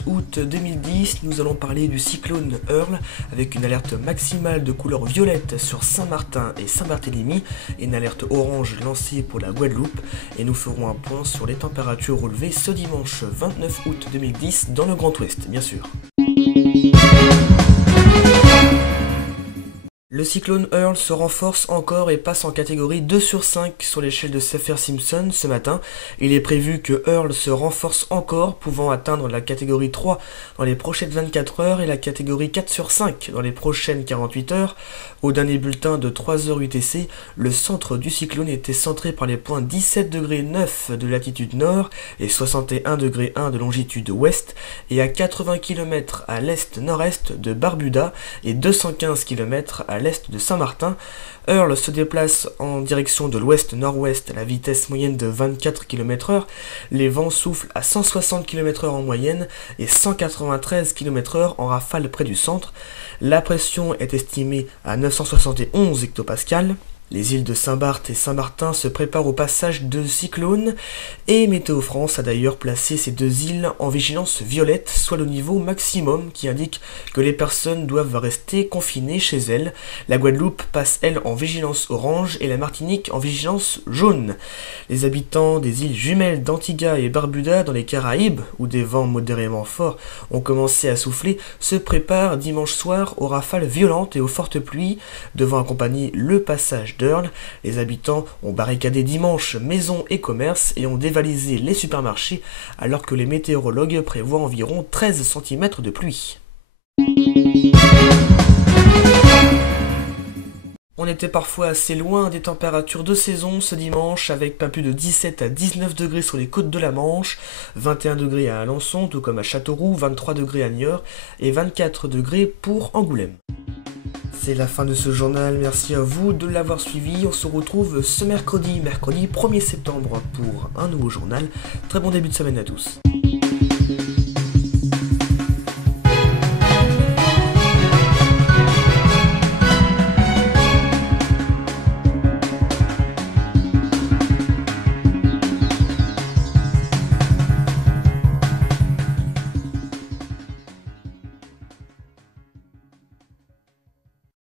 30 août 2010, nous allons parler du cyclone Earl avec une alerte maximale de couleur violette sur Saint-Martin et Saint-Barthélemy et une alerte orange lancée pour la Guadeloupe, et nous ferons un point sur les températures relevées ce dimanche 29 août 2010 dans le Grand Ouest, bien sûr. Le cyclone Earl se renforce encore et passe en catégorie 2 sur 5 sur l'échelle de Saffir-Simpson ce matin. Il est prévu que Earl se renforce encore, pouvant atteindre la catégorie 3 dans les prochaines 24 heures et la catégorie 4 sur 5 dans les prochaines 48 heures. Au dernier bulletin de 3h UTC, le centre du cyclone était centré par les points 17,9 de latitude nord et 61,1 de longitude ouest et à 80 km à l'est-nord-est de Barbuda et 215 km à l'est de Saint-Martin. Earl se déplace en direction de l'ouest-nord-ouest à la vitesse moyenne de 24 km/h. Les vents soufflent à 160 km/h en moyenne et 193 km/h en rafale près du centre. La pression est estimée à 971 hectopascales. Les îles de Saint-Barth et Saint-Martin se préparent au passage de cyclones et Météo France a d'ailleurs placé ces deux îles en vigilance violette, soit le niveau maximum qui indique que les personnes doivent rester confinées chez elles. La Guadeloupe passe elle en vigilance orange et la Martinique en vigilance jaune. Les habitants des îles jumelles d'Antigua et Barbuda dans les Caraïbes, où des vents modérément forts ont commencé à souffler, se préparent dimanche soir aux rafales violentes et aux fortes pluies, devant accompagner le passage d'Earl. Les habitants ont barricadé dimanche maisons et commerces et ont dévalisé les supermarchés, alors que les météorologues prévoient environ 13 cm de pluie. On était parfois assez loin des températures de saison ce dimanche, avec pas plus de 17 à 19 degrés sur les côtes de la Manche, 21 degrés à Alençon, tout comme à Châteauroux, 23 degrés à Niort et 24 degrés pour Angoulême. C'est la fin de ce journal, merci à vous de l'avoir suivi. On se retrouve ce mercredi 1er septembre pour un nouveau journal. Très bon début de semaine à tous.